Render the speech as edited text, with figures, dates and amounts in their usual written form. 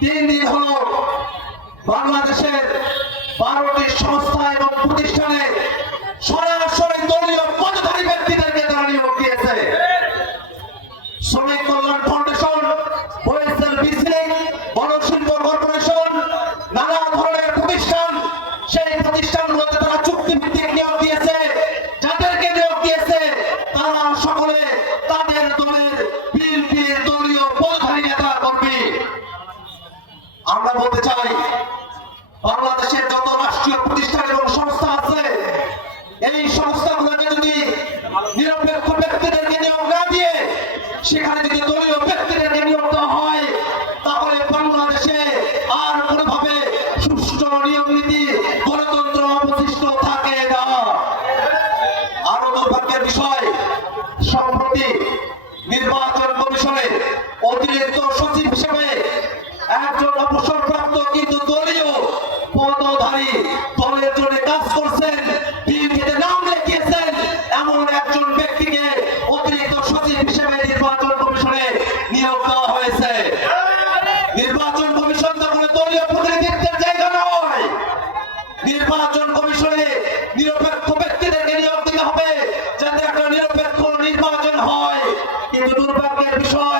3 দিন হলো বাংলাদেশের 12টি সংস্থা এবং প্রতিষ্ঠানে সরাসরি দলীয় পদধারী ব্যক্তিদেরকে তারা নিয়োগ দিয়েছে। শ্রমিক কল্যাণ ফাউন্ডেশন, ওয়েসেল বিসি, গণশিল্প কর্পোরেশন, নানা ধরনের প্রতিষ্ঠান, সেই প্রতিষ্ঠানগুলোতে তারা চুক্তিভিত্তিক নিয়োগ দিয়েছে। যাদেরকে নিয়োগ দিয়েছে তারা সকলে তাদের দলের বিএনপির দলীয় পদধারী নেতা কর্মী। আমরা বলতে চাই, বাংলাদেশের যত রাষ্ট্রীয় প্রতিষ্ঠান এবং সংস্থা আছে, এই সংস্থাগুলোকে যদি নিরপেক্ষ ব্যক্তিদেরকে নিয়োগ না দিয়ে সেখানে যদি দলীয় ব্যক্তিদেরকে নিয়োগ দেওয়া হয়, তাহলে বাংলাদেশে আর কোনোভাবে সুষ্ঠু নিয়ম নীতি গণতন্ত্র অবশিষ্ট থাকে না। আরো দুর্ভাগ্যের বিষয়, সম্প্রতি নির্বাচন কমিশনের অতিরিক্ত সচিব হিসেবে একজন অবসরপ্রাপ্ত কিন্তু দলীয় পদধারী, দলের জন্য কাজ করছেন, বিএনপিতে নাম লিখিয়েছেন এমন একজন ব্যক্তিকে অতিরিক্ত সচিব হিসেবে নির্বাচন কমিশনে নিয়োগ দেওয়া হয়েছে। নির্বাচন কমিশন তো কোনো দলীয় প্রতিনিধিত্বের জায়গা নয়। নির্বাচন কমিশনে নিরপেক্ষ ব্যক্তিদেরকে নিয়োগ দিতে হবে যাতে একটা নিরপেক্ষ নির্বাচন হয়। কিন্তু দুর্ভাগ্যের বিষয়,